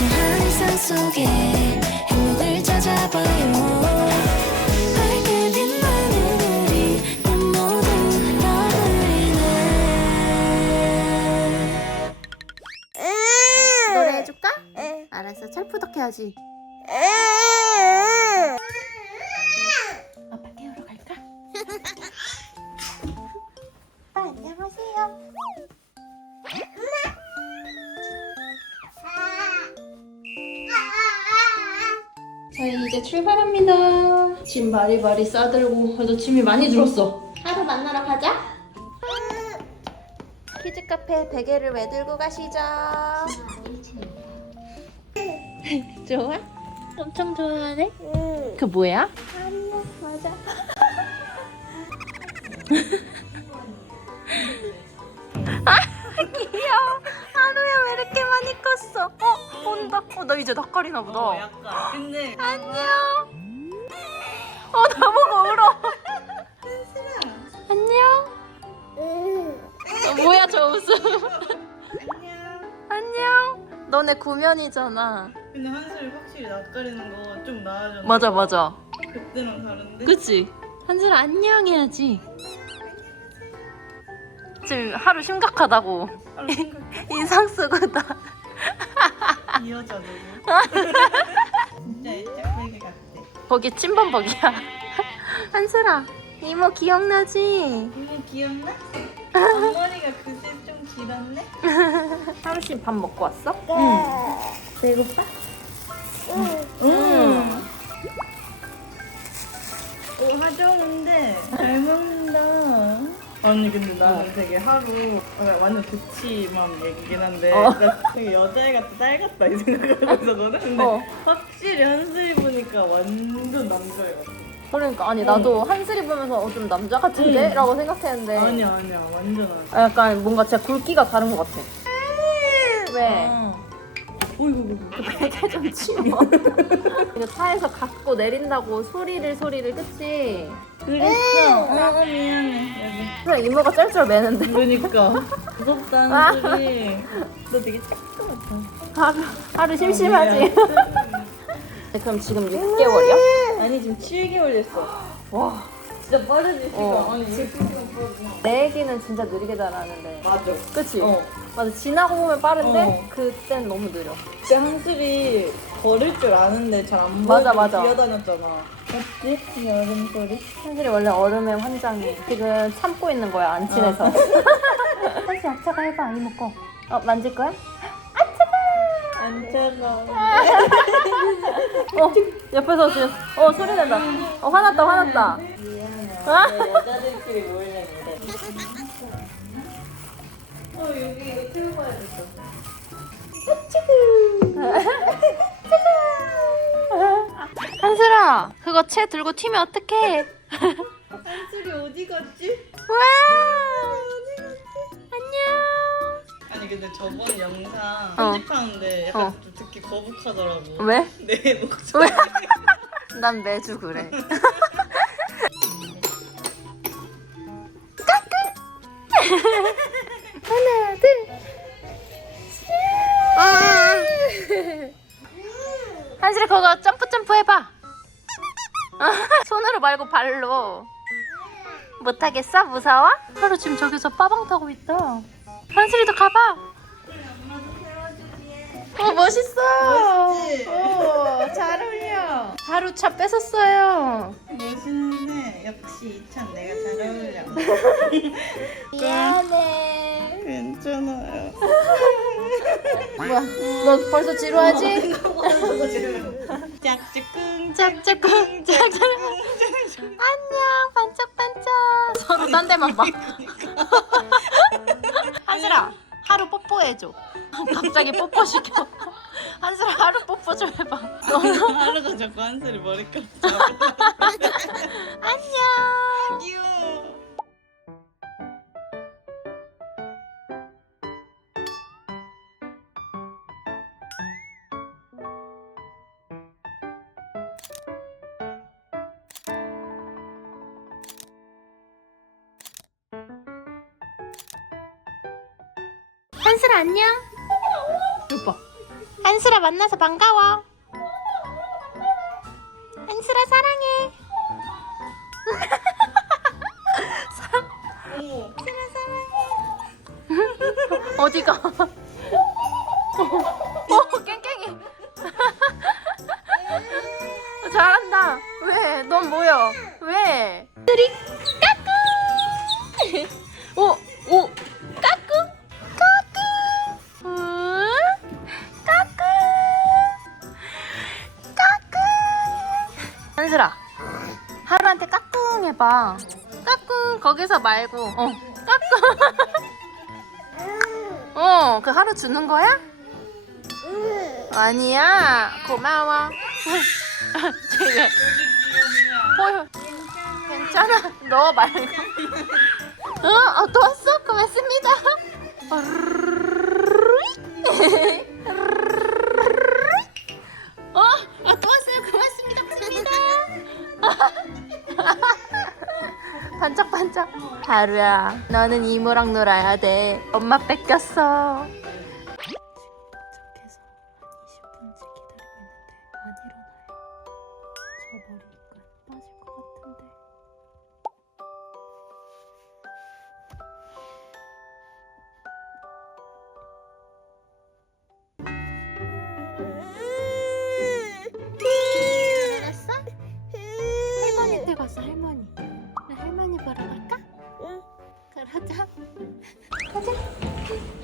소소한 일상 속에 행복을 찾아봐요 빛나는 우리 노래 해줄까? 알았어. 철푸덕 해야지. 아 이제 출발합니다. 짐 바리바리 싸들고 그래도 짐이 많이 들었어. 하루 만나러 가자. 키즈 카페 베개를 왜 들고 가시죠? 좋아? 엄청 좋아하네? 그 뭐야? 이렇게 많이 컸어. 어? 온다 어 나 이제 낯가리나 보다. 약간. 근데 안녕. 어 나보고 울어. 안녕. 어, 뭐야 저 웃음. 안녕. 안녕 너네 구면이잖아. 근데 한솔이 확실히 낯가리는 거 좀 나아졌네 맞아 맞아. 그때랑 다른데? 그치? 한솔아 안녕 해야지 지금 하루 심각하다고 인상 쓰고 나 이 여자 누구? 진짜 일찍 되게 같아 거기 찐범벅이야 한솔아 이모 기억나지? 이모 기억나? 앞머리가 그새 좀 길었네? 하루씩 밥 먹고 왔어? 응 배고파? 응. 오 하정인데 잘 먹는다. 아니 근데 나는 되게 하루 아, 완전 그치만 얘기긴 한데 어. 나 되게 여자애 같다 딸 같다 이 생각하고 있었거든. 근데 어. 확실히 한슬이 보니까 완전 남자애 같아. 그러니까 아니 나도 한슬이 보면서 어, 좀 남자 같은데? 응. 라고 생각했는데 아니야 아니야 완전 아니야. 아, 약간 뭔가 진짜 굵기가 다른 것 같아 왜? 어. 어이구 베개 좀 치워 이거 차에서 갖고 내린다고 소리를 소리를 그치? 그랬어. 어, 어 미안해. 그냥 이모가 쩔쩔 매는데. 그러니까 무섭다 한슬이. 너 되게 착하다. 하루, 하루 심심하지? 그럼 지금 6개월이야? 아니 지금 7개월 됐어. 와, 진짜 빠르지 시간. 어. 아니 왜 이렇게 시간. 내 애기는 진짜 느리게 자라는데. 맞아. 그치? 어. 맞아, 지나고 보면 빠른데 어. 그땐 너무 느려. 그때 한슬이 걸을 줄 아는데 잘안 맞아, 보이고 맞아. 기어다녔잖아. 맞지? 이 여름 소리. 현실이 원래 얼음에 환장해. 지금 참고 있는 거야, 안 친해서. 한시 약차가 해봐, 이모 거. 어, 만질 거야? 안 차가. 어, 옆에서 지금, 어, 소리 난다. 어, 화났다, 화났다. 아? 여자들끼리 모이려는데. 어 여기 이거 틀고 가야겠다. 한슬아, 그거 채 들고 튀면 어떡해? 한슬이 어디 갔지? 와! 안녕! 아니 근데 저번 영상 어. 편집하는데 약간 어. 좀 듣기 거북하더라고. 왜? 내 목소리. 난 매주 그래. 그거 점프 점프 해봐. 손으로 말고 발로. 못하겠어? 무서워? 하루 지금 저기서 빠방 타고 있다. 한실이도 가봐. 어 멋있어. 멋있지? 어, 잘 어울려. 하루 차 뺏었어요. 멋있는데 역시 이찬 내가 잘 어울려. 미안해. 괜찮아요. 뭐야? 너 벌써 지루하지? 짝짝꿍 짝짝꿍 짝짝. 안녕 반짝반짝. 서로 딴 데만 봐. 한슬아 하루 뽀뽀해줘. 갑자기 뽀뽀 시켜. 한슬아 하루 뽀뽀 좀 해봐. 하루가 자꾸 한슬이 머리카락 잡아. 안녕. 귀여워. 한슬아 안녕. 오빠. 한슬아 만나서 반가워. 말고, 어, 까꿍. 어, 그 하루 주는 거야? 아니야, 고마워. 보여. 괜찮아, 너 말고. 어, 어, 또 왔어? 고맙습니다. 하루야, 너는 이모랑 놀아야 돼. 엄마 뺏겼어. 그러자. 가자.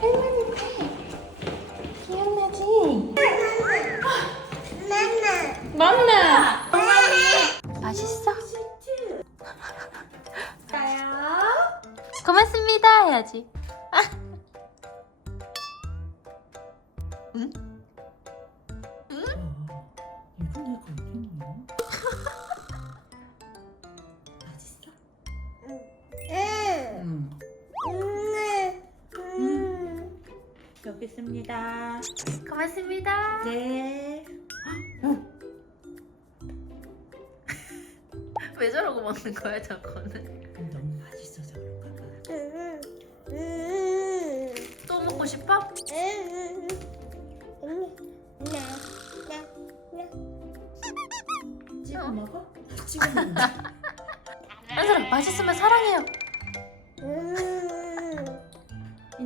할머니한테. 기억나지? 만나. 맛있어? 고맙습니다 해야지. 여기 있습니다. 고맙습니다. 네. 왜 저러고 먹는 거야 저거는? 너무 맛있어서 그런가 봐. 또 먹고 싶어? 찍어 먹어? 찍어 먹어. 한 사람 맛있으면 사랑해요.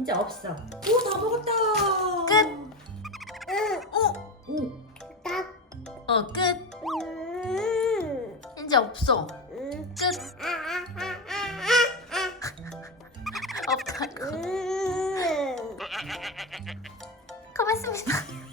이제 없어. 오, 다 먹었다. 끝. 오. 오. 어 끝. 이제 없어. 끝. 없다고. 고맙습니다.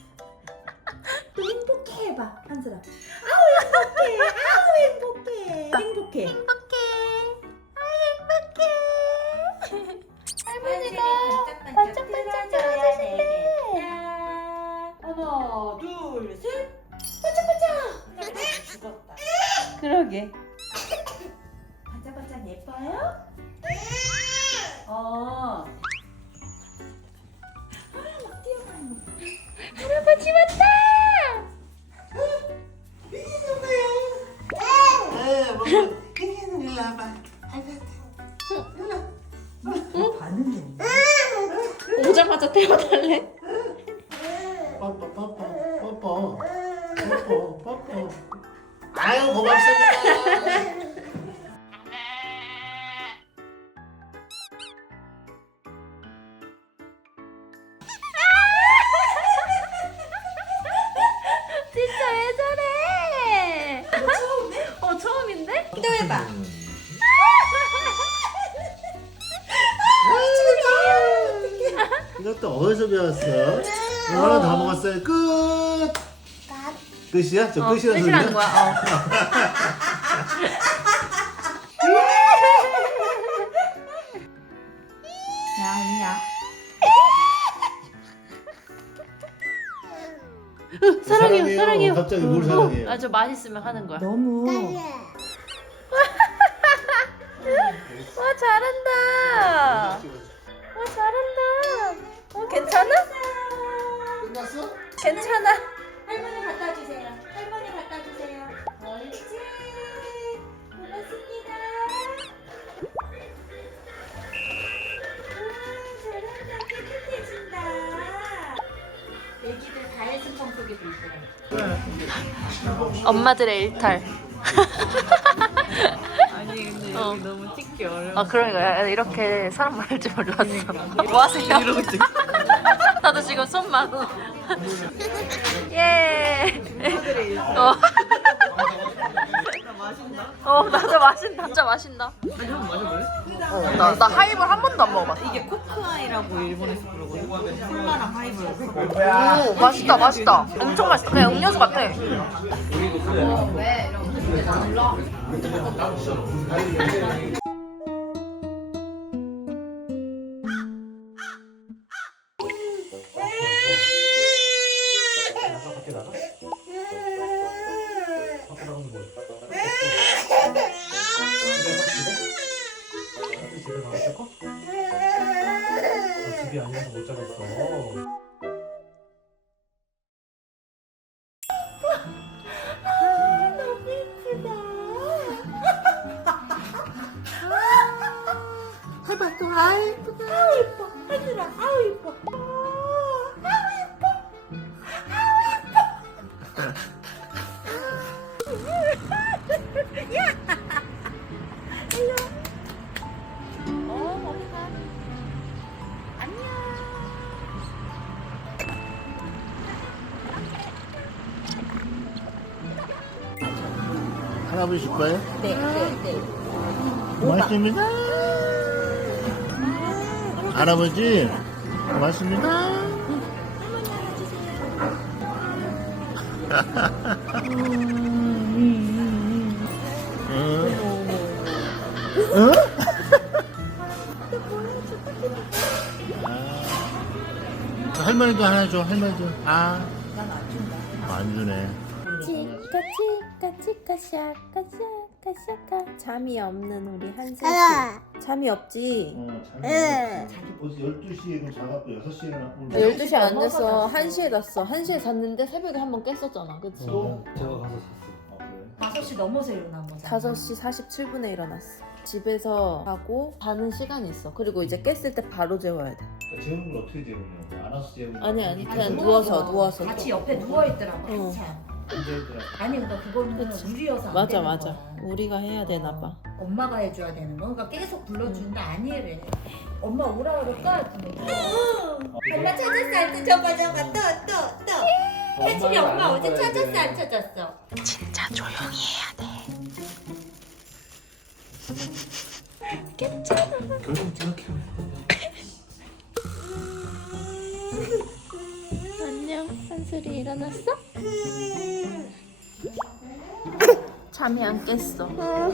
오자마자 태워달래. 뽀뽀 뽀뽀 뽀뽀 뽀뽀 뽀뽀 아유 고맙습니다 처음인데? 또 해봐. 이것도 어디서 배웠어? 하나 다 먹었어요 끝 끝이야? 저 어, 끝이라는 끝이라는 소리야? 거야. 어. 야, 야. 사랑해요, 사랑해요. 갑자기 뭘 사랑해요? 아주 맛있으면 하는 거야. 너무 와 잘한다. 와 잘한다. 어 괜찮아? 끝났어? 괜찮아. 할머니 갖다 주세요. 할머니 갖다 주세요. 옳지. 고맙습니다. 우와, 잘한다. 깨끗해진다. 애기들 다 했어. 엄마들의 일탈. 아니 근데 여기 어. 너무 찍기 어려워. 아 그러니까 이렇게 사람 많을 줄 몰랐어. 뭐 하세요? 이러고 찍. 나도 지금 손만. 예. 어. 어 나도 마신다. 진짜 마신다. 아니 한번 마셔볼래? 어, 나, 나 하이볼 한 번도 안 먹어봤어. 이게 코크아이라고 일본에서 부르거든. 콜라랑 하이볼. 오 맛있다 맛있다. 엄청 맛있다. 그냥 음료수 같아. 집이 아니어서 못 자겠어. 줄 거예요? 네, 네, 네. 고맙습니다. 할아버지, 고맙습니다. 응? 응? 아. 할머니도 하나 줘, 할머니도. 아. 안 주네. 치카 치카 샤카 샤카 샤카 잠이 없는 우리 하나 씨 잠이 없지? 어, 응. 벌써 12시에 그럼 자갖고 6시에 일어났고 12시에 안 잤어. 1시에 잤어. 1시에 잤는데 새벽에 한 번 깼었잖아. 그치? 또 제가 가서 잤어. 아, 그래? 5시 넘어서 일어난 거잖아 5시 47분에 일어났어 집에서 하고 자는 시간이 있어 그리고 이제 깼을 때 바로 재워야 돼 그러니까 재우는 걸 어떻게 재우냐? 안아서 재우는 아니 아니 그냥 누워 누워서 누워서 같이 옆에 누워있더라고 어. 한참 아니 그러니까 그거는 그치. 우리여서 안 맞아 되는 맞아 거야. 우리가 해야 되나 봐 엄마가 해줘야 되는 거 그러니까 계속 불러주는데 아니래 엄마 오라 그럴까? 엄마 찾았어 안 찾았어 저봐 저봐 또또 또 혜진이 엄마 어제 찾았어 안 찾았어 진짜 조용히 해야 돼. 결국 생각해. 안녕. 한슬이 일어났어? 잠이 안 깼어. 엄마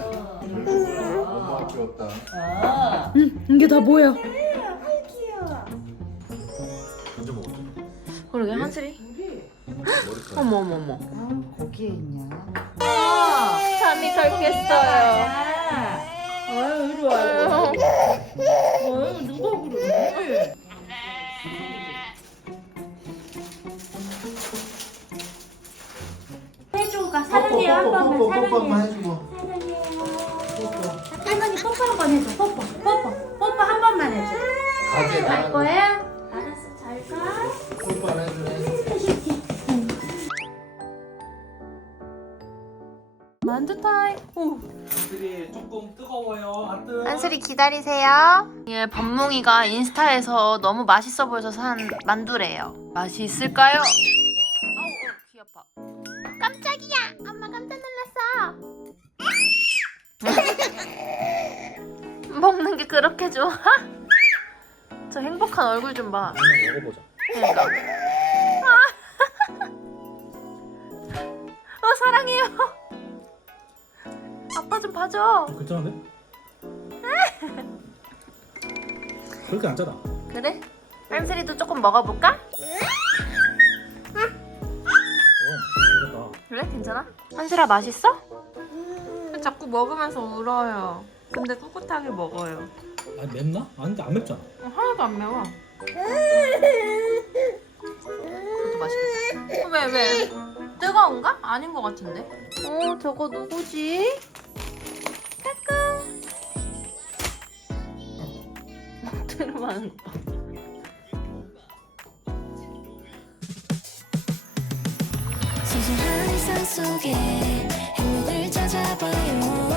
귀엽다. 이게 다 뭐야 먼저 먹어. 그러게 한슬이. 어머 어머 어머. 거기에 있냐 잠이 덜 깼어요. 아유 이리 와. 아유 누가 그래? 해줘가 사랑해요 한 번만 뽀뽀 뽀뽀 한번 사랑해요 해주고. 할머니 뽀뽀 한 번 해줘 뽀뽀 뽀뽀 뽀뽀 한 번만 해줘 가게 갈 거야? 알았어 잘 가 뽀뽀 안 해주네. 만두 타임. 오. 들이 조금 뜨거워요. 안 뜨. 한슬이 기다리세요. 예, 범몽이가 인스타에서 너무 맛있어 보여서 산 만두래요. 맛이 있을까요? 어. 깜짝이야. 엄마 깜짝 놀랐어. 먹는 게 그렇게 좋아? 저 행복한 얼굴 좀 봐. 한번 먹어보자. 그러니까. 어 사랑해요. 아빠 좀 봐줘. 괜찮은데? 그렇게 안 짜다. 그래? 한슬이도 조금 먹어볼까? 그래? 괜찮아? 한슬아 맛있어? 자꾸 먹으면서 울어요. 근데 꿋꿋하게 먹어요. 아 맵나? 아 근데 안 맵잖아. 어, 하나도 안 매워. 그것도 맛있겠다. 어, 왜 왜? 뜨거운가? 아닌 것 같은데. 어 저거 누구지? 까꿍. 들으면 안 봐. 속에 행복을 찾아봐요